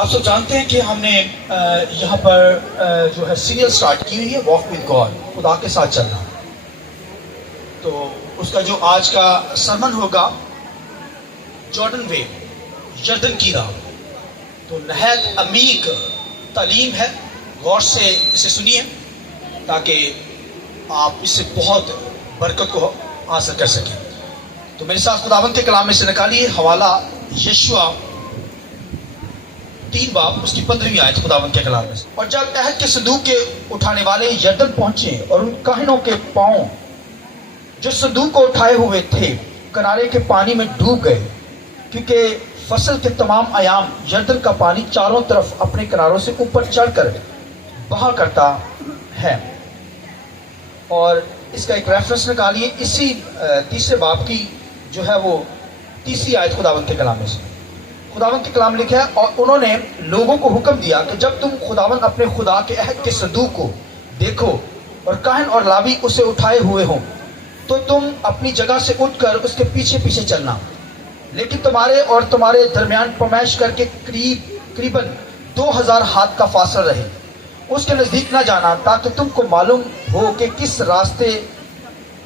آپ سب جانتے ہیں کہ ہم نے یہاں پر جو ہے سیریل سٹارٹ کی ہوئی ہے واک وتھ گاڈ، خدا کے ساتھ چلنا. تو اس کا جو آج کا سرمن ہوگا جارڈن وے، یردن کی راہ. تو نہایت عمیق تعلیم ہے، غور سے اسے سنیے تاکہ آپ اس سے بہت برکت کو حاصل کر سکیں. تو میرے ساتھ خداوند کے کلام میں سے نکالیے حوالہ یشوع 3 باب اس کی 15ویں آیت خداوند کے کلام میں سے. اور جب عہد کے صندوق کے اٹھانے والے یردن پہنچے اور ان کاہنوں کے پاؤں جو صندوق کو اٹھائے ہوئے تھے کنارے کے پانی میں ڈوب گئے، کیونکہ فصل کے تمام ایام یردن کا پانی چاروں طرف اپنے کناروں سے اوپر چڑھ کر بہا کرتا ہے. اور اس کا ایک ریفرنس نکالیے اسی 3 باب کی جو ہے وہ 3 آیت خداوند کے کلام میں سے. خداوند کے کلام لکھا ہے، اور انہوں نے لوگوں کو حکم دیا کہ جب تم خداوند اپنے خدا کے عہد کے صندوق کو دیکھو اور کاہن اور لاوی اسے اٹھائے ہوئے ہوں تو تم اپنی جگہ سے اٹھ کر اس کے پیچھے پیچھے چلنا، لیکن تمہارے اور تمہارے درمیان پرمیش کر کے قریباً 2000 ہاتھ کا فاصلہ رہے. اس کے نزدیک نہ جانا تاکہ تم کو معلوم ہو کہ کس راستے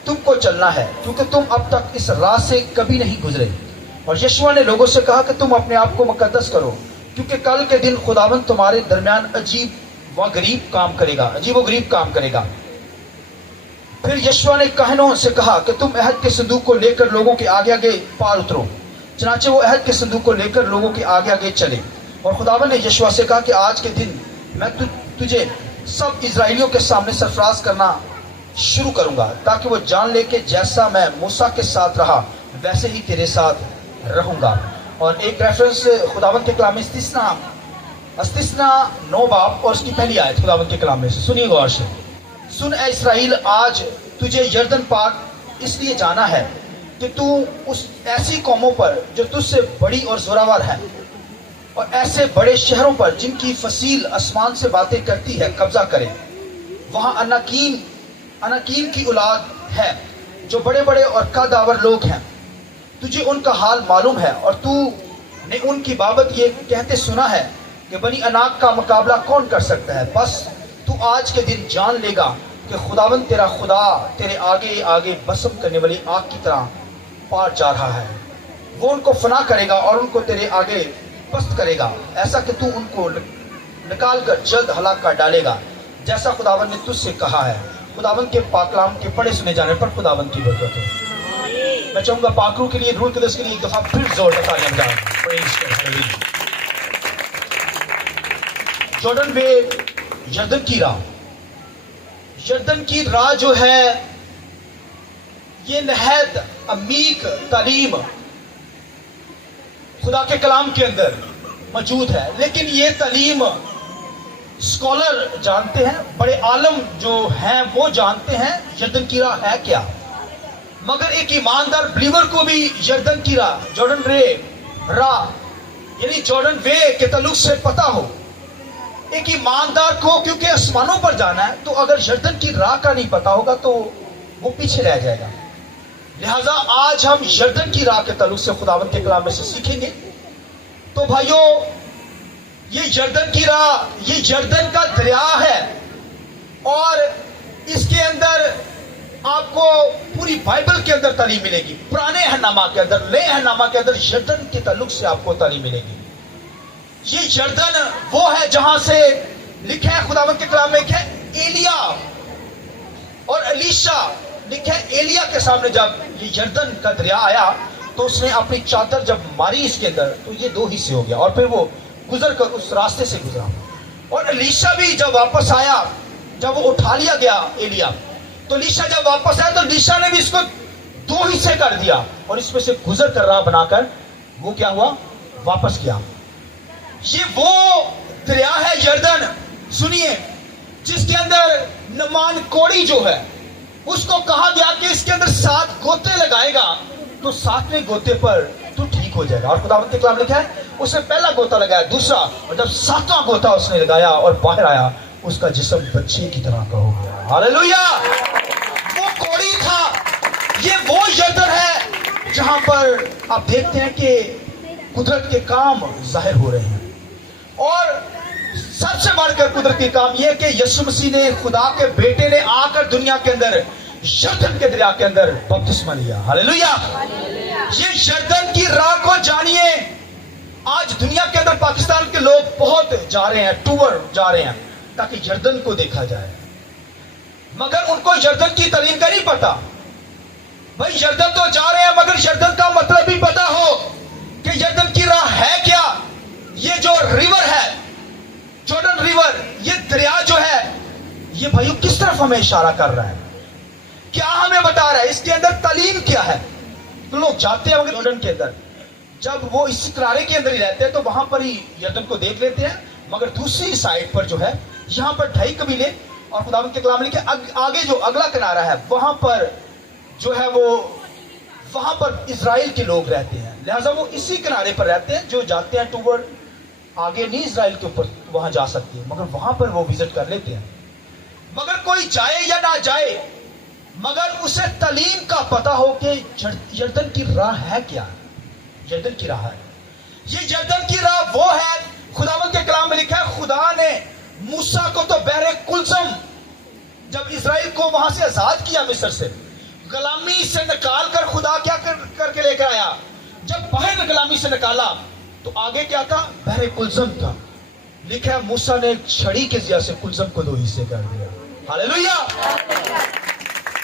تم کو چلنا ہے، کیونکہ تم اب تک اس راہ سے کبھی نہیں گزرے. اور یشوع نے لوگوں سے کہا کہ تم اپنے آپ کو مقدس کرو، کیونکہ کل کے دن خداوند تمہارے درمیان عجیب و غریب کام کرے گا. پھر یشوع نے کاہنوں سے کہا کہ تم عہد کے صندوق کو لے کر لوگوں کے آگے آگے پار اترو. چنانچہ وہ عہد کے صندوق کو لے کر لوگوں کے آگے آگے چلے. اور خداوند نے یشوع سے کہا کہ آج کے دن میں تجھے سب اسرائیلیوں کے سامنے سرفراز کرنا شروع کروں گا، تاکہ وہ جان لے کہ جیسا میں موسیٰ کے ساتھ رہا ویسے ہی تیرے ساتھ رہوں گا. اور ایک ریفرنس خداوند کے کلام میں استثنا 9 باب اور اس کی پہلی آیت خداوند کے کلام میں سے سنیے غور سے. سن اے اسرائیل، آج تجھے یردن پار اس لیے جانا ہے کہ تو اس ایسی قوموں پر جو تجھ سے بڑی اور زوراور ہے اور ایسے بڑے شہروں پر جن کی فصیل آسمان سے باتیں کرتی ہے قبضہ کرے. وہاں اناکیم کی اولاد ہے جو بڑے بڑے اور قداور لوگ ہیں. تجھے ان کا حال معلوم ہے، اور تو نے ان کی بابت یہ کہتے سنا ہے کہ بنی اناک کا مقابلہ کون کر سکتا ہے. بس تو آج کے دن جان لے گا کہ خداوند تیرا خدا تیرے آگے آگے بسم کرنے والی آگ کی طرح پار جا رہا ہے. وہ ان کو فنا کرے گا اور ان کو تیرے آگے پست کرے گا، ایسا کہ تو ان کو نکال کر جلد ہلاک کر ڈالے گا، جیسا خداوند نے تجھ سے کہا ہے. خداوند کے پاک کلام کے پڑھے سنے جانے پر خداوند کی برکت ہو. میں چاہوں گا پاکرو کے لیے، روح القدس کے لیے ایک دفعہ پھر زور تالیاں بجائیں. جارڈن وے، یردن کی راہ جو ہے یہ نہایت عمیق تعلیم خدا کے کلام کے اندر موجود ہے. لیکن یہ تعلیم اسکالر جانتے ہیں، بڑے عالم جو ہیں وہ جانتے ہیں یردن کی راہ ہے کیا. مگر ایک ایماندار بلیور کو بھی یردن کی راہ، جارڈن راہ یعنی جارڈن وے کے تعلق سے پتا ہو. ایک ایماندار کو کیونکہ آسمانوں پر جانا ہے، تو اگر یردن کی راہ کا نہیں پتا ہوگا تو وہ پیچھے رہ جائے گا. لہذا آج ہم یردن کی راہ کے تعلق سے خداوند کے کلام میں سے سیکھیں گے. تو بھائیو، یہ یردن کی راہ، یہ یردن کا دریا ہے، اور اس کے اندر آپ کو پوری بائبل کے اندر تعلیم ملے گی. پرانے اہنامہ کے اندر، نئے اہنامہ کے اندر یردن کے تعلق سے آپ کو تعلیم ملے گی. یہ یردن وہ ہے جہاں سے لکھا ہے خداوند کے کلام میں لکھا ہے ایلیا اور الیشا. لکھا ہے ایلیا کے سامنے جب یہ یردن کا دریا آیا تو اس نے اپنی چادر جب ماری اس کے اندر تو یہ 2 حصے ہو گیا، اور پھر وہ گزر کر اس راستے سے گزرا. اور الیشا بھی جب واپس آیا، جب وہ اٹھا لیا گیا ایلیا، تو الیشا جب واپس آیا تو الیشا نے بھی اس کو 2 حصے کر دیا، اور اس میں سے گزر کر راہ بنا کر وہ کیا ہوا، واپس کیا. یہ وہ دریا ہے یردن، سنیے، جس کے اندر نمان کوڑی جو ہے اس کو کہا گیا کہ اس کے اندر 7 گوتے لگائے گا تو 7ویں گوتے پر تو ٹھیک ہو جائے گا. اور خداوند کے کلام لکھا ہے اس نے پہلا گوتا لگایا، دوسرا، اور جب 7واں گوتا اس نے لگایا اور باہر آیا، اس کا جسم بچے کی طرح کا ہو گیا. ہاللویا! وہ کوڑی تھا. یہ وہ یردن ہے جہاں پر آپ دیکھتے ہیں کہ قدرت کے کام ظاہر ہو رہے ہیں. اور سب سے بڑھ کر قدرتی کام یہ کہ یسوع مسیح نے، خدا کے بیٹے نے آ کر دنیا کے اندر یردن کے دریا کے اندر بپتسمہ لیا. ہاللیلویہ. یہ یردن کی راہ کو جانیے. آج دنیا کے اندر پاکستان کے لوگ بہت جا رہے ہیں، ٹور جا رہے ہیں تاکہ یردن کو دیکھا جائے، مگر ان کو یردن کی تعلیم کا نہیں پتا. بھائی یردن تو جا رہے ہیں مگر یردن کا مطلب بھی پتا ہو کہ یردن کی راہ ہے کیا. یہ جو ریور ہے، جارڈن ریور، یہ دریا جو ہے، یہ بھائیو کس طرف ہمیں اشارہ کر رہا ہے، کیا ہمیں بتا رہا ہے، اس کے اندر تعلیم کیا ہے. تو لوگ جاتے ہیں مگر جارڈن کے اندر، جب وہ اس کنارے کے اندر ہی رہتے ہیں تو وہاں پر ہی یردن کو دیکھ لیتے ہیں، مگر دوسری سائڈ پر جو ہے، یہاں پر 2.5 قبیلے اور خداوند کے کلام لکھے آگے جو اگلا کنارہ ہے وہاں پر جو ہے وہ وہاں پر اسرائیل کے لوگ رہتے ہیں. لہٰذا وہ اسی کنارے پر رہتے ہیں. جو جاتے ہیں ٹور آگے نہیں اسرائیل کے اوپر وہاں جا سکتے، مگر وہاں پر وہ وزٹ کر لیتے ہیں. مگر کوئی جائے یا نہ جائے، مگر اسے تعلیم کا پتا ہو کہ یردن کی راہ ہے کیا. یردن کی راہ ہے، یہ یردن کی راہ وہ ہے. خداوند کے کلام میں لکھا ہے خدا نے موسیٰ کو تو بحر کلثم، جب اسرائیل کو وہاں سے آزاد کیا مصر سے، غلامی سے نکال کر خدا کیا کر کے لے کر آیا. جب باہر غلامی سے نکالا تو آگے کیا تھا؟ بحر کلثم تھا. لکھا ہے موسیٰ نے ایک چھڑی کے ذریعے سے کلثم کو 2 حصے کر دیا. ہاللیلویہ.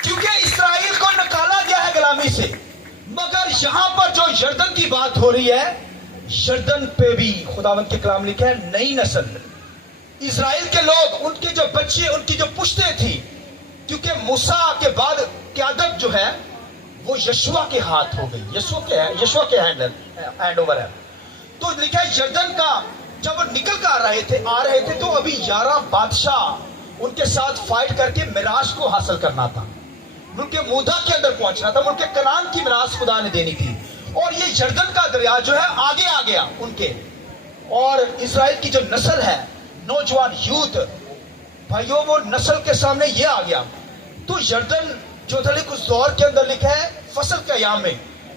کیونکہ اسرائیل کو نکالا گیا ہے غلامی سے. مگر یہاں پر جو یردن کی بات ہو رہی ہے، یردن پہ بھی خداوند کے کلام لکھا ہے نئی نسل، اسرائیل کے لوگ، ان کے جو بچے، ان کی جو پشتیں تھی، کیونکہ موسیٰ کے بعد قیادت جو ہے وہ یشوع کے ہاتھ ہو گئی، یشوع کے ہینڈ اوور ہے. تو لکھا ہے یردن کا جب وہ نکل کر آ رہے تھے تو ابھی 11 بادشاہ ان کے ساتھ فائٹ کر کے میراث کو حاصل کرنا تھا، ملک مودا کے اندر پہنچنا تھا، ملک کنعان کی میراث خدا نے دینی تھی. اور یہ یردن کا دریا جو ہے آگے آ گیا ان کے، اور اسرائیل کی جو نسل ہے، نوجوان یوتھ بھائیوں، وہ نسل کے سامنے یہ آ گیا. تو یردن جو تھا اس دور کے اندر لکھا ہے فصل کے ایام میں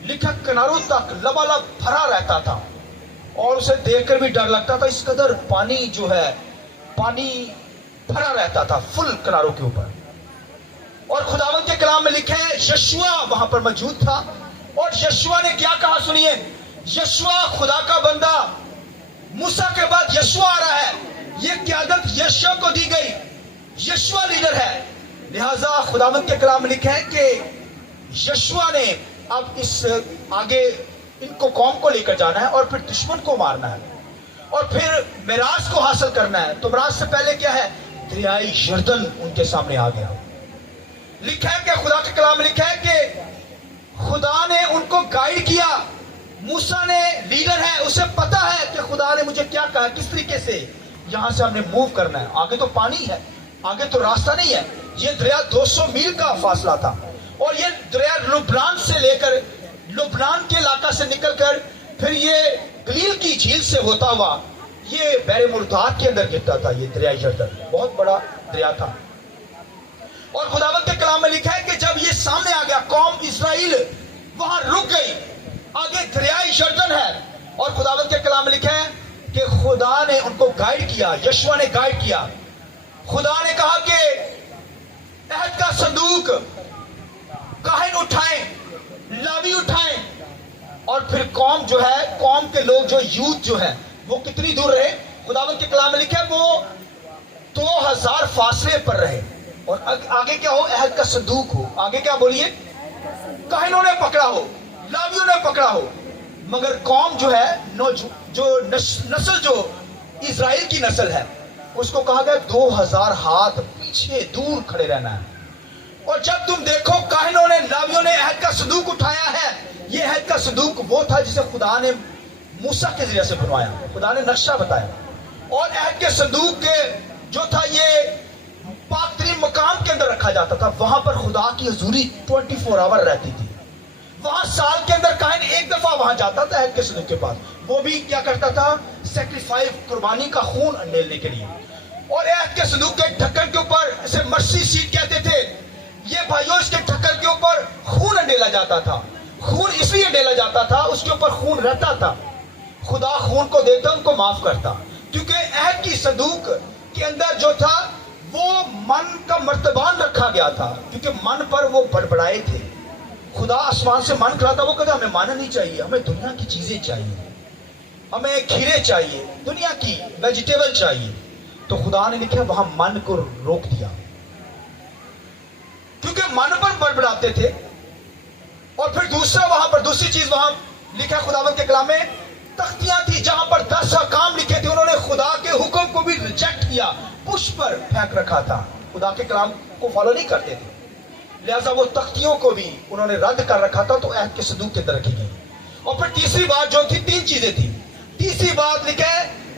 لکھا کناروں تک لبالب بھرا رہتا تھا، اور اسے دیکھ کر بھی ڈر لگتا تھا. اس قدر پانی جو ہے، پانی بھرا رہتا تھا فل کناروں کے اوپر. اور خداوند کے کلام میں لکھا ہے یشوع وہاں پر موجود تھا، اور یشوع نے کیا کہا سنیے. یشوع خدا کا بندہ، موسیٰ کے بعد یشوع آ رہا ہے، یہ قیادت یشوع کو دی گئی، یشوع لیڈر ہے. لہذا خداوند کے کلام میں لکھا ہے کہ یشوع نے اب اس آگے ان کو قوم کو لے کر جانا ہے اور پھر دشمن کو مارنا ہے اور پھر میراث کو حاصل کرنا ہے. تو میراث سے پہلے کیا ہے؟ دریائے یردن ان کے سامنے آ گیا. لکھا ہے کہ خدا کے کلام میں لکھا ہے کہ خدا نے ان کو گائیڈ کیا. موسیٰ نے لیڈر ہے، اسے پتا ہے کہ خدا نے مجھے کیا کہا، کس طریقے سے یہاں سے ہم نے موو کرنا ہے. آگے تو پانی ہے، آگے تو راستہ نہیں ہے. یہ دریا 200 میل کا فاصلہ تھا، اور یہ دریا لبنان سے لے کر، لبنان کے علاقہ سے نکل کر پھر یہ گلیل کی جھیل سے ہوتا ہوا یہ بحر مرداد کے اندر گرتا تھا. یہ دریا یردن بہت بڑا دریا تھا. اور خداوند کے کلام میں لکھا ہے کہ جب یہ سامنے آ گیا، قوم اسرائیل وہاں رک گئی. آگے دریائے یردن ہے، اور خداوند کے کلام میں لکھا ہے کہ خدا نے ان کو گائیڈ کیا، یشوع نے گائیڈ کیا. خدا نے کہا کہ عہد کا صندوق کاہن اٹھائیں، لاوی اٹھائیں. اور پھر قوم جو ہے، قوم کے لوگ جو یوتھ جو ہے وہ کتنی دور رہے. خداوند کے کلام میں لکھا ہے وہ 2000 فاصلے پر رہے. اور آگے کیا ہو؟ عہد کا صندوق ہو. آگے کیا بولیے؟ کاہنوں نے پکڑا ہو، لاویوں نے پکڑا ہو. مگر قوم جو ہے، جو نسل جو اسرائیل کی نسل ہے، اس کو کہا گیا 2000 ہاتھ پیچھے دور کھڑے رہنا ہے. اور جب تم دیکھو کاہنوں نے، لاویوں نے عہد کا صندوق اٹھایا ہے. یہ عہد کا صندوق وہ تھا جسے خدا نے موسیٰ کے ذریعے سے بنوایا، خدا نے نقشہ بتایا. اور عہد کے صندوق کے جو تھا یہ پاک ترین مقام کے اندر رکھا جاتا تھا. وہاں پر خدا کی حضوری 24 آور رہتی تھی. وہاں سال کے اندر کاہن ایک دفعہ وہاں جاتا تھا عہد کے صندوق کے پاس. وہ بھی کیا کرتا تھا؟ سیکریفائس، قربانی کا خون انڈیلنے کے لیے. اور عہد کے صندوق کے ڈھکن کے اوپر، اسے مرسی سیٹ کہتے تھے. یہ بھائیوں، اس کے ڈھکن کے اوپر خون انڈیلا جاتا تھا. خون اس لیے انڈیلا جاتا تھا، اس کے اوپر خون رہتا تھا. خدا خون کو دیکھتا، ان کو معاف کرتا. क्योंकि अहद की संदूक के अंदर जो था वो मन का मर्तबान रखा गया था, क्योंकि मन पर वो बड़बड़ाए थे। खुदा आसमान से मन खिलाता, वो कहता हमें मन नहीं चाहिए, हमें दुनिया की चीजें चाहिए, हमें खीरे चाहिए, दुनिया की वेजिटेबल चाहिए। तो खुदा ने लिखा वहां मन को रोक दिया, क्योंकि मन पर बड़बड़ाते थे। और फिर दूसरा वहां पर दूसरी चीज वहां लिखा खुदावंद के कलाम में, तख्तियां थी जहां पर 10 काम लिखे थे, उन्होंने खुदा के हुक्म को भी रिजेक्ट किया, पुश पर फेंक रखा था, खुदा के कलाम को फॉलो नहीं करते थे, लिहाजा वो तख्तियों को भी उन्होंने रद्द कर रखा था, तो अहद के संदूक के अंदर रखी गई। और फिर तीसरी बात जो थी, 3 चीजें थी। तीसरी बात लिखे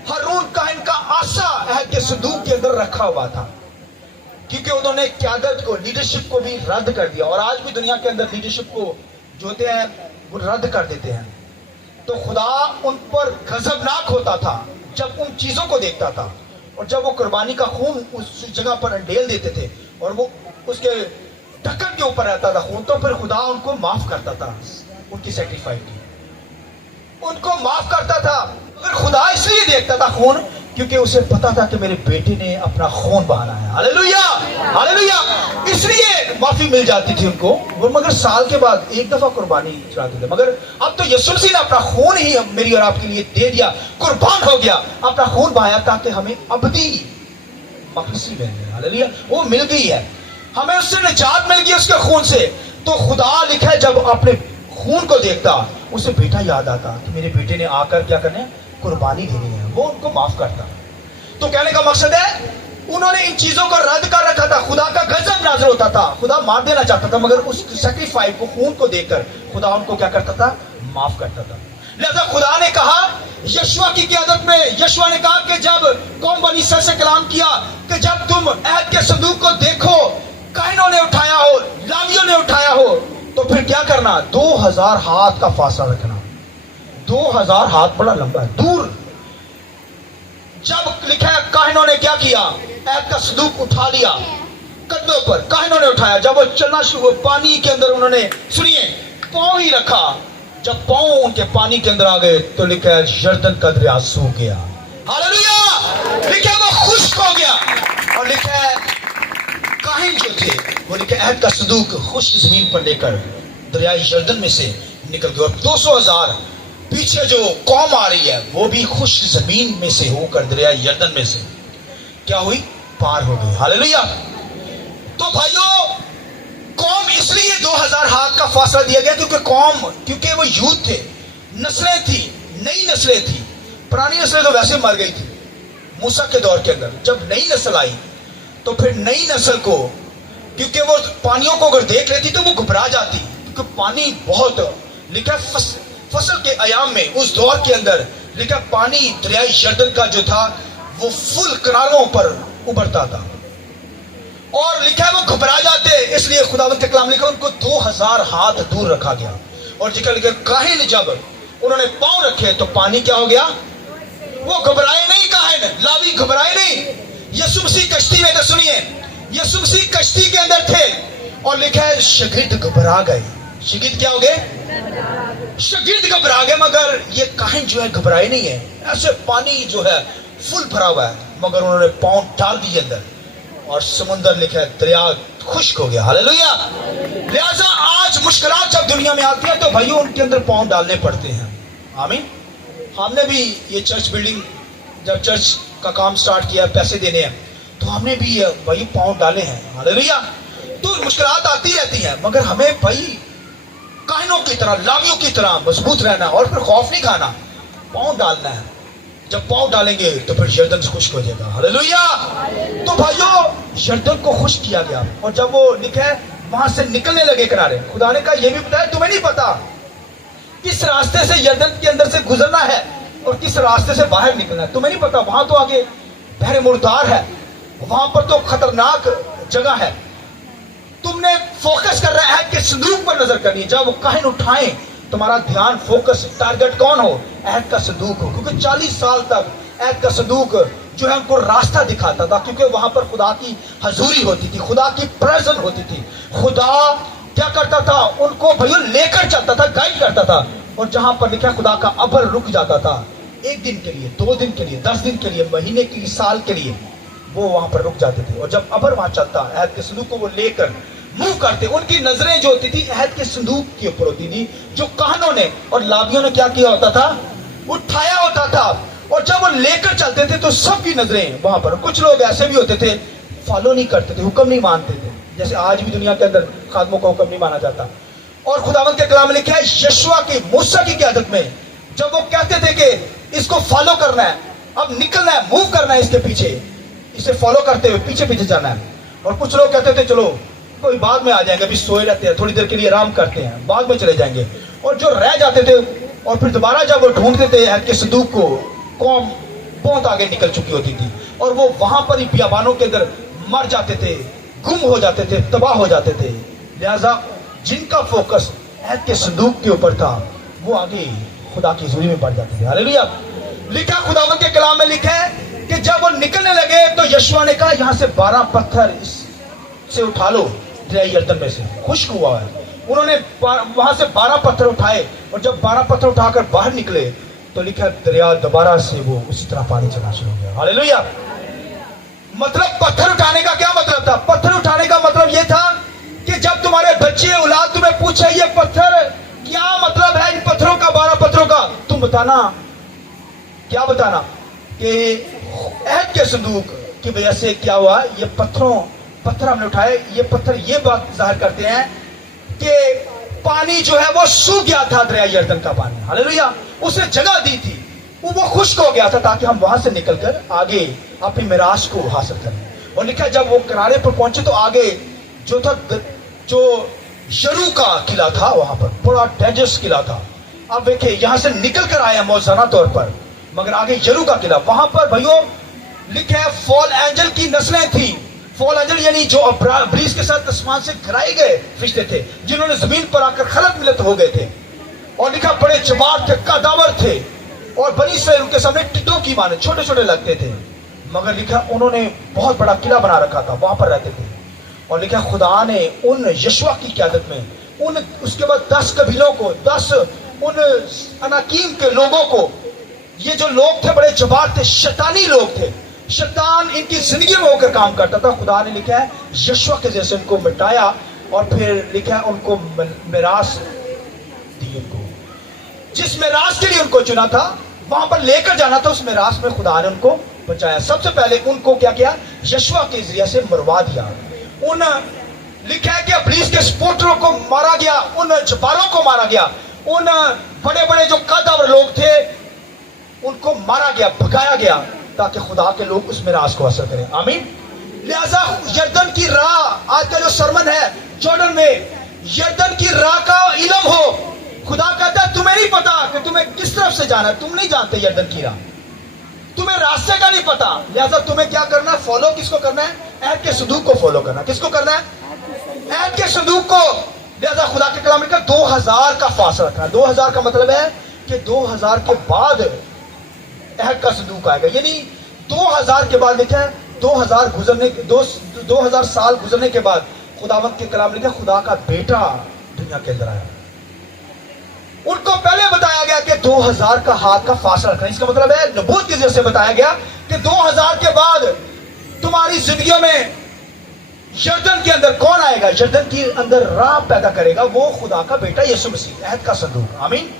हारून काहिन का आसा अहद के संदूक के अंदर रखा हुआ था, क्योंकि उन्होंने क़यादत को, लीडरशिप को भी रद्द कर दिया। और आज भी दुनिया के अंदर लीडरशिप को जो होते हैं वो रद्द कर देते हैं। तो खुदा उन पर गजबनाक होता था जब उन चीजों को देखता था, और जब वो कुर्बानी का खून उस जगह पर अंडेल देते थे और वो उसके ढक्कन के ऊपर रहता था खून, तो फिर खुदा उनको माफ करता था, उनकी सेक्रीफाइस की उनको माफ करता था। फिर खुदा इसलिए देखता था खून, क्योंकि उसे पता था कि मेरे बेटे ने अपना खून बहाना है। Hallelujah, hallelujah. इसलिए माफी मिल जाती थी उनको, वो मगर साल के बाद एक दफा कुर्बानी चढ़ाते थे। मगर अब तो यीशु मसीह ने अपना खून ही मेरी और आपके लिए दे दिया, कुर्बान हो गया, अपना खून बहाया, ताकि हमें अबदी मखलसी मिल जाए। हालेलुया, वो मिल गई है, हमें उससे निजात मिल गई उसके खून से। तो खुदा लिखा है जब अपने खून को देखता, उसे बेटा याद आता कि मेरे बेटे ने आकर क्या करना है, कुर्बानी देनी है, वो उनको माफ करता। तो कहने का मकसद है उन्होंने इन चीजों को रद्द कर रखा था, खुदा का गजब नाज़िल होता था, खुदा मार देना चाहता था, मगर उस सैक्रिफाइस को, खून को देखकर खुदा उनको क्या करता था, माफ करता था। लिहाजा खुदा ने कहा यशुआ की क़यादत में, यशुआ ने कहा कि जब कौम बनी इसराइल से कलाम किया कि जब तुम अहद के संदूक को देखो, काहिनों ने उठाया हो, लावियों ने उठाया हो, तो फिर क्या करना, 2000 हाथ का फासला रखना। 2000 हाथ बड़ा लंबा है, दूर। जब लिखा है काहिनों ने क्या किया, अहद का संदूक उठा लिया कंधों पर, काहिनों ने उठाया। जब वो चलना शुरू, पानी के अंदर उन्होंने, सुनिए, पांव ही रखा। जब पांव उनके पानी के अंदर आ गए तो लिखा है यरदन का दरिया सूख गया। हालेलुया, लिखा है वो खुश्क हो गया। और लिखा है काहिन जो थे वो लिखा अहद का संदूक खुश्क जमीन पर लेकर दरिया यरदन में से निकल गए। और 200,000 पीछे जो कौम आ रही है वो भी खुश्क जमीन में से होकर दरिया यरदन में से क्या हुई, पार हो गई। हालेलुया। तो भाइयों, कौम इसलिए 2000 हाथ का फासला दिया गया क्योंकि वो यूथ थे, नस्लें थी, नई नस्लें थी। पुरानी नस्लें तो वैसे मर गई थी मूसा के दौर के अंदर। जब नई नस्ल आई तो फिर नई नस्ल को, क्योंकि वो पानियों को अगर देख लेती तो वो घबरा जाती, क्योंकि पानी बहुत, लिखा फसल के अयाम में उस दौर के अंदर लिखा पानी दरिया यरदन का जो था वो फुल किनारों पर उभरता था, और लिखा है वो घबरा जाते, इसलिए खुदावंद के कलाम लिखा उनको 2000 हाथ दूर रखा गया। और जिक्र लिखा काहिन जब उन्होंने पांव रखे तो पानी क्या हो गया, वो घबराए नहीं, काहिन लावी घबराए नहीं। यीशु मसीह कश्ती में, तो सुनिए, यीशु मसीह कश्ती के अंदर थे और लिखा है शागिर्द घबरा गए। शागिर्द क्या हो गए, शागिर्द घबरा गए, मगर ये काहिन जो है घबराए नहीं है। ऐसे पानी जो है फुल भरा हुआ है, मगर उन्होंने पांव डाल दिए अंदर और समुंदर लिखा है दरिया खुश्क हो गया। हालेलुया। लिहाजा आज मुश्किलात जब दुनिया में आती है तो भाइयों उनके अंदर पांव डालने पड़ते हैं। आमीन। हमने भी ये चर्च बिल्डिंग, जब चर्च का काम स्टार्ट किया, पैसे देने हैं, तो हमने भी भाई पांव डाले हैं। हालेलुया। तो मुश्किलात आती रहती हैं, मगर हमें भाई काहिनों की तरह, लावियों की तरह मजबूत रहना और फिर खौफ नहीं खाना, पांव डालना है। जब पांव डालेंगे तो फिर यरदन से खुश्क हो जाएगा। हालेलुया। तो भाइयों यरदन को खुश्क किया गया, और जब वो लिखा है वहां से निकलने लगे किनारे, खुदा ने कहा यह भी बताया तुम्हें नहीं पता किस रास्ते से यरदन के अंदर से गुजरना है और किस रास्ते से बाहर निकलना है, तुम्हें नहीं पता। वहां तो आगे बहरे मुर्दार है, वहां पर तो खतरनाक जगह है। तुमने फोकस कर रहा है कि संदूक पर नजर करनी है। जब वो काहिन उठाएं तुम्हारा ध्यान, फोकस, टारगेट कौन हो, अहद का संदूक हो, क्योंकि 40 साल तक अहद का संदूक जो है उनको रास्ता दिखाता था, क्योंकि वहां पर खुदा की हजूरी होती थी, खुदा की प्रेजेंस होती थी। खुदा क्या करता था, उनको भैया लेकर चलता था, गाइड करता था। और जहां पर लिखा खुदा का अबल रुक जाता था, 1 दिन के लिए, 2 दिन के लिए, 10 दिन के लिए, महीने के लिए, साल के लिए वो वहां पर रुक जाते थे। और जब अबर वहां चलता, अहद के संदूक को वो लेकर मूव करते, उनकी नजरें जो होती थी अहद के संदूक के ऊपर होती थी, जो काहनों ने और लावियों ने क्या किया होता था, उठाया होता था। और जब वो लेकर चलते थे तो सबकी नजरें वहां पर। कुछ लोग ऐसे भी होते थे, फॉलो नहीं करते थे, हुक्म नहीं मानते थे, जैसे आज भी दुनिया के अंदर खादमों का हुक्म नहीं माना जाता। और खुदावंद के कलाम में लिखा है, यशुआ की, मूसा की क़यादत में जब वो कहते थे कि इसको फॉलो करना है, अब निकलना है, मूव करना है इसके पीछे, इसे फॉलो करते हुए पीछे पीछे जाना है। और कुछ लोग कहते थे चलो कोई बाद में आ जाएंगे, अभी सोए रहते हैं, थोड़ी देर के लिए आराम करते हैं, बाद में चले जाएंगे। और जो रह जाते थे और फिर दोबारा जब वो ढूंढते थे अहद के संदूक को, कौम बहुत आगे निकल चुकी होती थी और वो वहां पर ही बियाबानों के अंदर मर जाते थे, गुम हो जाते थे, तबाह हो जाते थे। लिहाजा जिनका फोकस अहद के संदूक के ऊपर था वो आगे खुदा की हुजूरी में बढ़ जाते थे। हालेलुया। लिखा खुदावंद के कलाम में लिखा है कि जब वो निकलने लगे तो यशुआ ने कहा, यहां से 12 पत्थर से उठा लो, दरिया यरदन में से खुश्क हुआ है। उन्होंने वहां से 12 पत्थर उठाए और जब 12 पत्थर उठाकर बाहर निकले तो लिखा दरिया दोबारा से वो उसी तरह पानी चलना शुरू हो गया। हालेलुया। मतलब पत्थर उठाने का क्या मतलब था? पत्थर उठाने का मतलब यह था कि जब तुम्हारे बच्चे औलाद तुम्हें पूछे ये पत्थर क्या मतलब है, इन पत्थरों का, 12 पत्थरों का, तुम बताना, क्या बताना कि अहद के संदूक की वजह से क्या हुआ, ये पत्थर हमने उठाए। ये पत्थर ये बात जाहिर करते हैं कि पानी जो है वो सूख गया था, दरिया यरदन का पानी। हालेलुया। उसे जगह दी थी, वो खुश्क हो गया था ताकि हम वहां से निकलकर आगे अपनी मिरास को हासिल करें। और लिखा जब वो किनारे पर पहुंचे तो आगे जो था, जो यरू का किला था, वहां पर बड़ा डेंजरस किला था। अब देखिए यहां से निकल कर आया मौजूदा तौर पर, मगर आगे यरू का किला, वहां पर भाइयों लिखा है फॉल एंजल की नस्लें थी। फॉल एंजल यानी जो इब्लीस के साथ आसमान से गिराए गए फरिश्ते थे, जिन्होंने जमीन पर आकर खलत मिलत हो गए थे। और लिखा बड़े जबार थे, कदावर थे, और बनी इस्राएल उनके सामने टिड्डों की माने छोटे छोटे लगते थे। मगर लिखा उन्होंने बहुत बड़ा किला बना रखा था, वहां पर रहते थे। और लिखा खुदा ने उन यशुआ की क़यादत में उसके बाद 10 कबीलों को, 10 उन अनाकीम के लोगों को, ये जो लोग थे बड़े जबार थे, शैतानी लोग थे, शैतान इनकी जिंदगी में होकर काम करता था। खुदा ने लिखा है यशुआ के जैसे उनको मिटाया और फिर लिखा है उनको मिरास दी। उनको जिस मिरास के लिए उनको चुना था वहां पर लेकर जाना था, उस मिरास में खुदा ने उनको बचाया। सबसे पहले उनको क्या किया, यशुआ के जरिए से मरवा दिया। उन लिखा है कि इब्लीस के सपोर्टरों को मारा गया, उन जबारों को मारा गया, उन बड़े बड़े जो कदावर लोग थे उनको मारा गया, भगाया गया, ताकि खुदा के लोग उस मिरास को हासिल करें। आमीन। लिहाजा यरदन की राह, आज का जो सरमन है जॉर्डन में, यरदन की राह का इल्म हो। खुदा कहता है तुम्हें नहीं पता कि तुम्हें किस तरफ से जाना है, तुम नहीं जानते यरदन की राह, तुम्हें रास्ते का नहीं पता। लिहाजा तुम्हें क्या करना है, फॉलो किसको करना है, अहद के संदूक को फॉलो करना। किसको करना है, अहद के संदूक को। लिहाजा खुदा के कलाम में 2000 का फासला रखना। 2000 का मतलब है कि 2000 के बाद अहद का संदूक आएगा, यानी 2000 के बाद लिखा है 2000 साल गुजरने के बाद खुदावंद के कलाम लिखा खुदा का बेटा दुनिया के अंदर आया। उनको पहले बताया गया कि 2000 का हाथ का फासला रखना। इसका मतलब है नबूवत की जैसे बताया गया कि 2000 के बाद तुम्हारी जिंदगियों में यरदन के अंदर कौन आएगा, यरदन के अंदर राह पैदा करेगा, वो खुदा का बेटा यीशु मसीह, अहद का संदूक। आमीन।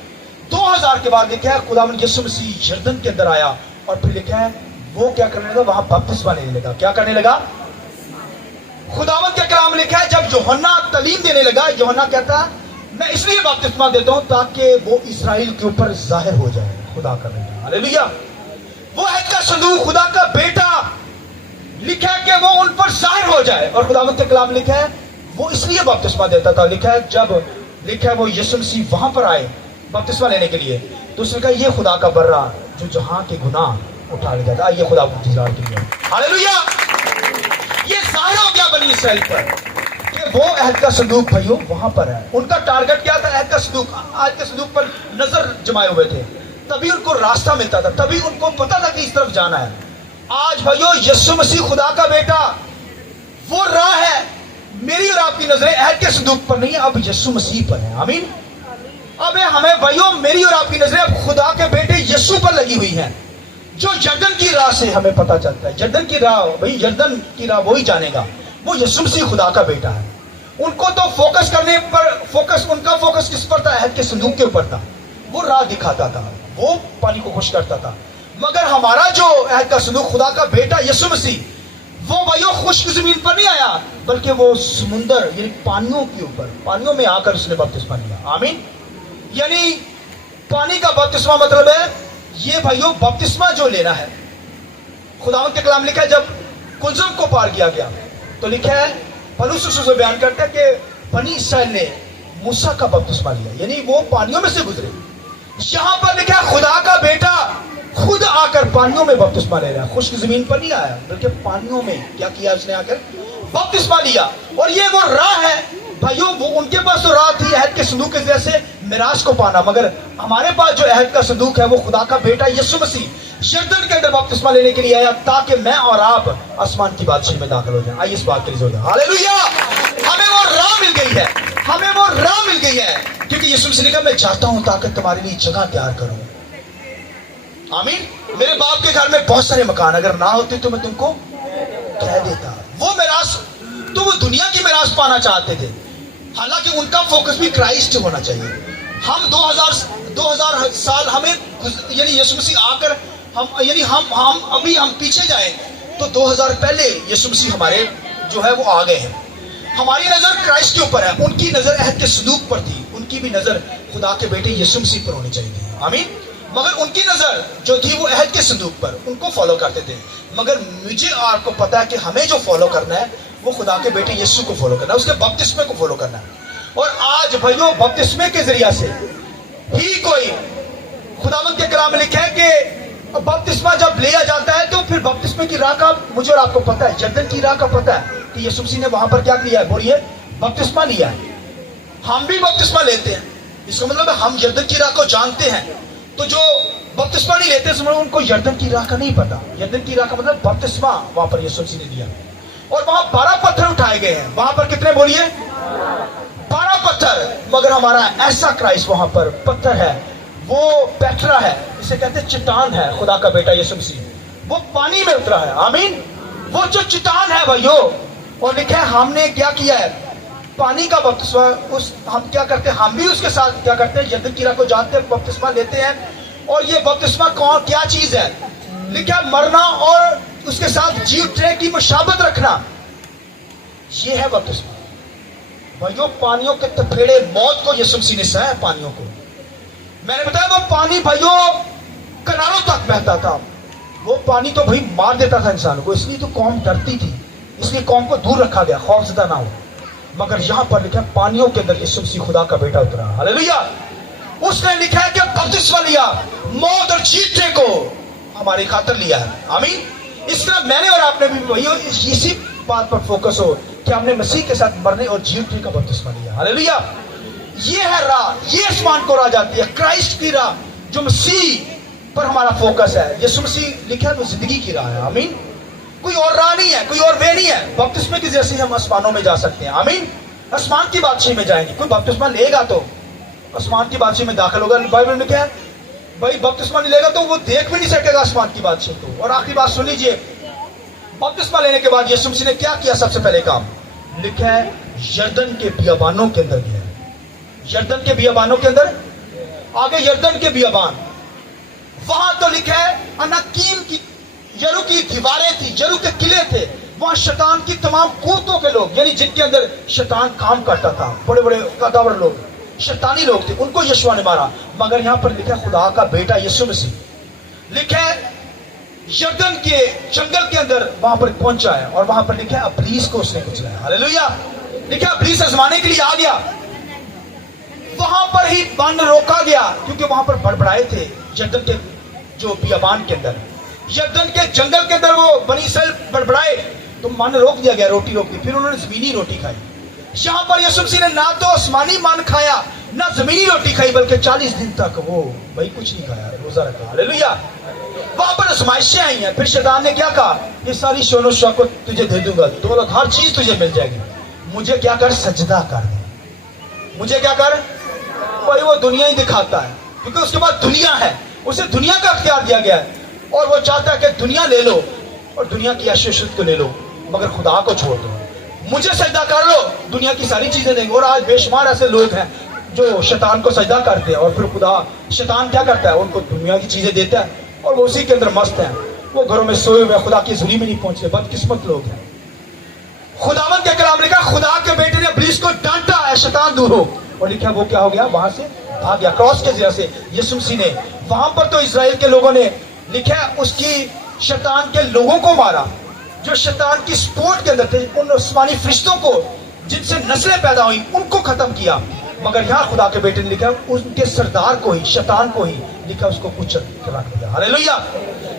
2000 के बाद लिखा है खुदावंद यीशु मसीह यरदन के अंदर आया और फिर लिखा है वो क्या करने लगा, वहां बपतिस्मा लेने लगा। क्या करने लगा, खुदावंद के कलाम में लिखा है जब यूहन्ना तालीम देने लगा, यूहन्ना कहता मैं इसलिए बपतिस्मा देता हूं ताकि वो इस्राएल के ऊपर जाहिर हो जाए खुदा का बेटा। हालेलुया। वो अहद का संदूक, खुदा का बेटा, लिखा है कि वो उन पर जाहिर हो जाए। और खुदावंद के कलाम लिखा है वो इसलिए बपतिस्मा देता था, लिखा है जब लिखा है वो यीशु मसीह वहां पर आए बपतिस्मा लेने के लिए, तो उसने कहा ये खुदा का बर्रा जो जहां के गुनाह उठा ले जाता है, ये खुदा को इंतजार के लिए। हालेलुया। ये जाहिर हो गया बनी इस्राएल पर कि वो अहद का संदूक भाइयों वहां पर है। उनका टारगेट क्या था, अहद का संदूक। आज के संदूक पर नजर जमाए हुए थे, तभी उनको रास्ता मिलता था, तभी उनको पता था कि इस तरफ जाना है। आज भाइयों यीशु मसीह खुदा का बेटा वो राह है। मेरी और आपकी नजरें अहद के संदूक पर नहीं है, अब यीशु मसीह पर है। आमीन। अब हमें भाइयों, मेरी और आपकी नजरें अब खुदा के बेटे यीशु यीशु पर लगी हुई हैं, जो यरदन की राह से हमें पता चलता है। यरदन की राह, भाई यरदन की राह वही जानेगा, वो यीशु मसीह खुदा का बेटा है। उनको तो फोकस करने पर उनका फोकस किस पर था? अहद के संदूक के ऊपर था। वो राह दिखाता था, वो पानी को खुश करता था। मगर हमारा जो अहद का संदूक, खुदा का बेटा यीशु मसीह, वो भाइयों खुश्क जमीन पर नहीं आया, बल्कि वो समुंदर यानी पानियों के ऊपर, पानियों में आकर उसने बपतिस्मा लिया। आमीन। यानी पानी का बपतिस्मा मतलब है ये भाइयों बपतिस्मा जो लेना है। खुदावंद के कलाम लिखा है जब कुलजम को पार किया गया तो लिखा है, पौलुस उसमें बयान करता है कि बनी इस्राएल ने मूसा का बपतिस्मा लिया, यानी वो पानियों में से गुजरे। यहां पर लिखा है खुदा का बेटा खुद आकर पानियों में बपतिस्मा ले रहा है। खुश्क जमीन पर नहीं आया, बल्कि पानियों में क्या किया उसने? आकर बपतिस्मा लिया। और ये वो राह है भाइयों, वो उनके पास तो राह थी अहद के संदूक के जरिए से मिराज को पाना, मगर हमारे पास जो अहद का संदूक है वो खुदा का बेटा यीशु मसीह यरदन के अंदर बपतिस्मा लेने के लिए आया, ताकि मैं और आप आसमान की बादशाही में दाखिल हो जाए। आइए इस बात के लिए जोर, हालेलुया। हमें वो राह मिल गई है, हमें वो राह मिल गई है, क्योंकि यीशु मसीह ने कहा मैं चाहता हूं ताकि तुम्हारे लिए जगह तैयार करूं। आमीन। मेरे बाप के घर में बहुत सारे मकान, अगर ना होते तो मैं तुमको कह देता। वो मिरास तो वो दुनिया की मिरास पाना चाहते थे, हालांकि उनका फोकस भी क्राइस्ट होना चाहिए। हम 2000 साल हमें यानी यीशु मसीह आकर हम अभी हम पीछे जाएं तो 2000 पहले यीशु मसीह हमारे जो है वो आ गए हैं। हमारी नजर क्राइस्ट के ऊपर है, उनकी नजर अहद के संदूक पर थी, उनकी भी नजर खुदा के बेटे यीशु मसीह पर होनी चाहिए। आमीन। मगर उनकी नजर जो थी वो अहद के संदूक पर, उनको फॉलो करते थे। मगर मुझे आपको पता है कि हमें जो फॉलो करना है वो खुदा के बेटे यीशु को फॉलो करना है, उसके बपतिस्मे को फॉलो करना है। और आज भाइयों बपतिस्मे के जरिया से ही कोई, खुदावंद के कलाम में लिखा है कि बपतिस्मा जब लिया जाता है तो फिर बपतिस्मे की राह का मुझे और आपको पता है, यरदन की राह का पता है कि यीशु मसीह ने वहां पर क्या किया है? बोलिए, बपतिस्मा लिया है। हम भी बपतिस्मा लेते हैं, इसका मतलब है हम यरदन की राह को जानते हैं। तो जो बपतिस्मा नहीं लेते समझो उनको यरदन की राह का नहीं पता। यरदन की राह का मतलब बपतिस्मा वहां पर यीशु मसीह ने दिया। और वहां 12 पत्थर उठाए गए हैं। वहां पर कितने? बोलिए, 12 पत्थर। मगर हमारा ऐसा क्राइस्ट वहां पर पत्थर है, वो पेट्रा है, इसे कहते हैं चट्टान है। खुदा का बेटा यीशु मसीह वो पानी में उतरा है। आमीन। वो जो चट्टान है भाइयों, और लिखा है हमने क्या किया है? पानी का बपतिस्मा उस हम क्या करते हैं? हम भी उसके साथ क्या करते हैं? यरदन की राह को जानते हैं, बपतिस्मा लेते हैं। और ये बपतिस्मा कौन क्या चीज है? लिखा मरना और उसके साथ जी उठने की मुशाबत रखना, ये है बपतिस्मा। भाइयों पानियों के तपेड़े मौत को यीशु मसीह ने सहा है। पानियों को मैंने बताया वो पानी भाइयों किनारों तक बहता था। वो पानी तो भाई मार देता था इंसान को, इसलिए तो कौम डरती थी, इसलिए कौम को दूर रखा गया, खौफजदा ना हो। मगर यहां पर लिखा है पानियों के अंदर यीशु मसीह खुदा का बेटा उतरा। हालेलुया। उसने लिखा है कि बपतिस्मा लिया, मौत और जीतने को हमारी खातिर लिया है। आमीन। इस तरह मैंने और आपने भी भाइयों इसी बात पर फोकस हो कि हमने मसीह के साथ मरने और जीतने का बपतिस्मा लिया। हालेलुया। ये है राह, ये आसमान को राह जाती है, क्राइस्ट की राह, जो मसीह पर हमारा फोकस है। यीशु मसीह लिखा है वो जिंदगी की राह है। आमीन। कोई और राह नहीं है, कोई और वे नहीं है। बपतिस्मे की जैसे हम आसमानों में जा सकते हैं। आमीन। आसमान की बादशाही में जाएंगे। कोई बपतिस्मा लेगा तो आसमान की बादशाही में दाखिल होगा। बाइबल में क्या है भाई? बपतिस्मा नहीं लेगा तो वो देख भी नहीं सकेगा आसमान की बादशाही को। और आखिरी बात सुन लीजिए, बपतिस्मा लेने के बाद यीशु मसीह ने क्या किया? सबसे पहले काम लिखा है यरदन के बियाबानों के अंदर गया। यरदन के बियाबानों के अंदर आगे यरदन के बियाबान, वहां तो लिखा है अनाकीम की यरू की दीवारें थी, यरू के किले थे। वहां शैतान की तमाम कूतों के लोग, यानी जिनके अंदर शैतान काम करता था, बड़े बड़े कदावर लोग, शैतानी लोग थे, उनको यीशु ने मारा। मगर यहां पर लिखा है खुदा का बेटा यीशु मसीह लिखा है यरदन के जंगल के अंदर वहां पर पहुंचा है। और वहां पर लिखा है अब्लीस को उसने कुचला। हालेलुया। लिखा है अब्लीस आजमाने के लिए आ गया। वहां पर ही मन रोका गया, क्योंकि वहां पर बड़बड़ाए थे यरदन के जो बियाबान के अंदर, यरदन के जंगल के अंदर वो बनी इस्राएल बड़बड़ाए तो मन रोक दिया गया, रोटी रोक दी। फिर उन्होंने जमीनी रोटी खाई। यहां पर यीशु मसीह ने ना तो आसमानी मन खाया ना जमीनी रोटी खाई, बल्कि 40 दिन तक वो भाई कुछ नहीं खाया, रोजा रखा। हालेलुया। वहां पर आजमाइशें आई हैं। फिर शैतान ने क्या कहा? ये सारी शोनो शौक को तुझे दे दूंगा, तो हर चीज तुझे मिल जाएगी, मुझे क्या कर? सजदा कर दे। मुझे क्या कर? भाई वो दुनिया ही दिखाता है, क्योंकि उसके बाद दुनिया है। उसे दुनिया का अख्तियार दिया गया है और वो चाहता है कि दुनिया ले लो और दुनिया की ऐशो-इशरत को ले लो, मगर खुदा को छोड़ दो। मुझे सजदा कर लो, दुनिया की सारी चीजें देंगे। और आज बेशुमार ऐसे लोग हैं जो शैतान को सजदा करते हैं और फिर खुदा शैतान क्या करता है, उनको दुनिया की चीजें देता है और वो उसी के अंदर मस्त हैं। वो घरों में सोए हुए खुदा की हुजूरी में नहीं पहुंचते, बदकिस्मत लोग हैं। खुदावंद के कलाम लिखा, खुदा के बेटे ने इब्लीस को डांटा है, शैतान दूर हो। और लिखा वो क्या हो गया, वहां से भाग गया क्रॉस के जरिए से यीशु मसीह ने। वहां पर तो इजराइल के लोगों ने लिखा उसकी शैतान के लोगों को मारा जो शैतान की स्पोर्ट के अंदर थे, उन आसमानी फरिश्तों को जिनसे नस्लें पैदा हुई उनको खत्म किया। मगर यहाँ खुदा के बेटे ने लिखा उनके सरदार को ही, शैतान को ही लिखा उसको कुचल के रख दिया। हालेलुया।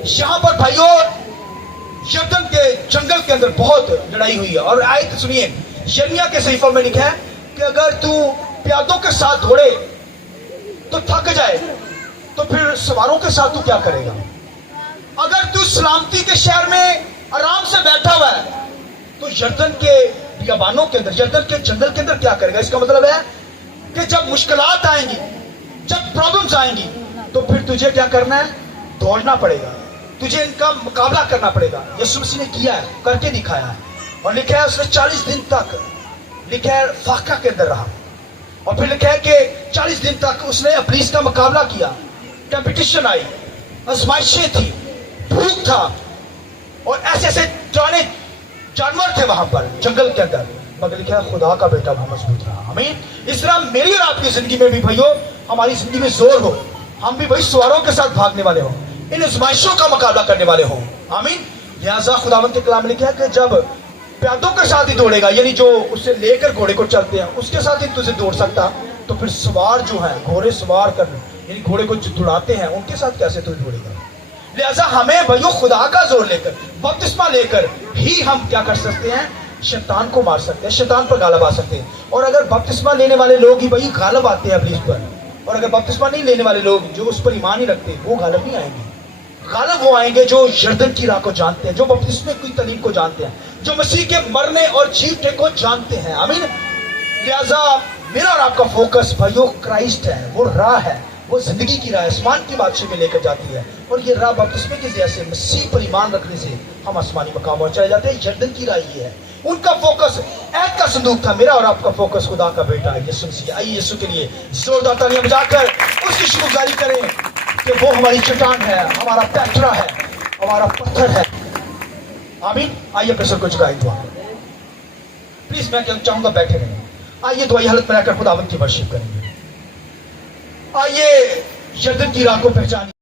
यहाँ पर भाइयों यरदन के जंगल के अंदर बहुत लड़ाई हुई है। और आयत सुनिए, यिर्मयाह के सहीफा में लिखा है कि अगर तू प्यादों के साथ दौड़े तो थक जाए तो फिर सवारों के साथ तू क्या करेगा। अगर तू सलामती के शहर में आराम से बैठा हुआ है तो यरदन के बियाबानों के अंदर, यरदन के जंगल के अंदर क्या करेगा। इसका मतलब है कि जब मुश्किलात आएंगी, जब प्रॉब्लम्स आएंगी तो फिर तुझे क्या करना है, दौड़ना पड़ेगा, तुझे इनका मुकाबला करना पड़ेगा। यीशु मसीह ने किया है, करके दिखाया है। और लिखा है उसने 40 दिन तक लिखा है फाका के अंदर रहा और फिर लिखा है कि 40 दिन तक उसने इब्लीस का मुकाबला किया। कंपटीशन आई, आजमाइशें थी, भूख था और ऐसे ऐसे जानवर थे वहां पर जंगल के अंदर, मगर लिखा है खुदा का बेटा वहां मजबूत रहा। आमीन। इस तरह मेरी और आपकी जिंदगी में भी भाइयों, हमारी जिंदगी में जोर हो, हम भी भाई सवारों के साथ भागने वाले हो, इन आजमाइशों का मुकाबला करने वाले हो। आमीन। लिहाजा खुदावंद के कलाम में लिखा है कि जब प्यादों के साथ ही दौड़ेगा, यानी जो उसे लेकर घोड़े को चलते हैं उसके साथ ही तुझे दौड़ सकता, तो फिर सवार जो है, घोड़े सवार करने यानी घोड़े को जो दौड़ाते हैं उनके साथ कैसे तू दौड़ेगा। लिहाजा हमें भाइयों खुदा का जोर लेकर, बपतिस्मा लेकर ही हम क्या कर सकते हैं, शैतान को मार सकते हैं, शैतान पर गालिब आ सकते हैं। और अगर बपतिस्मा लेने वाले लोग ही भाई गालिब आते हैं इब्लीस पर, और अगर बपतिस्मा नहीं लेने वाले लोग जो उस पर ईमान ही रखते, वो गालिब नहीं आएंगे। गालिब वो आएंगे जो यरदन की राह को जानते हैं, जो बपतिस्मे की तालीम को जानते हैं, जो मसीह के मरने और जीवने को जानते हैं। आमीन। लिहाजा मेरा और आपका फोकस भाइयों क्राइस्ट है, वो राह है, वो जिंदगी की राह आसमान की बादशाही में लेकर जाती है। और ये राह बपतिस्मे के जरिए से मसीह पर ईमान रखने से हम आसमानी मकाम पर चले जाते हैं। यरदन की राह ये है। उनका फोकस ऐद का संदूक था, मेरा और आपका फोकस खुदा का बेटा है यीशु मसीह। आइए यीशु के लिए जोरदार तालियां बजाकर उसकी शुक्रगुजारी करें कि वो हमारी चट्टान है, हमारा पैतरा है, हमारा पत्थर है। आमीन। आइए अपने सर को झुकाएं दुआ। प्लीज मैं चाहूंगा बैठे रहें। आइए दुआई हालत में रहकर खुदावंद की वर्शिप करेंगे। आइए यरदन की राह को पहचानिए।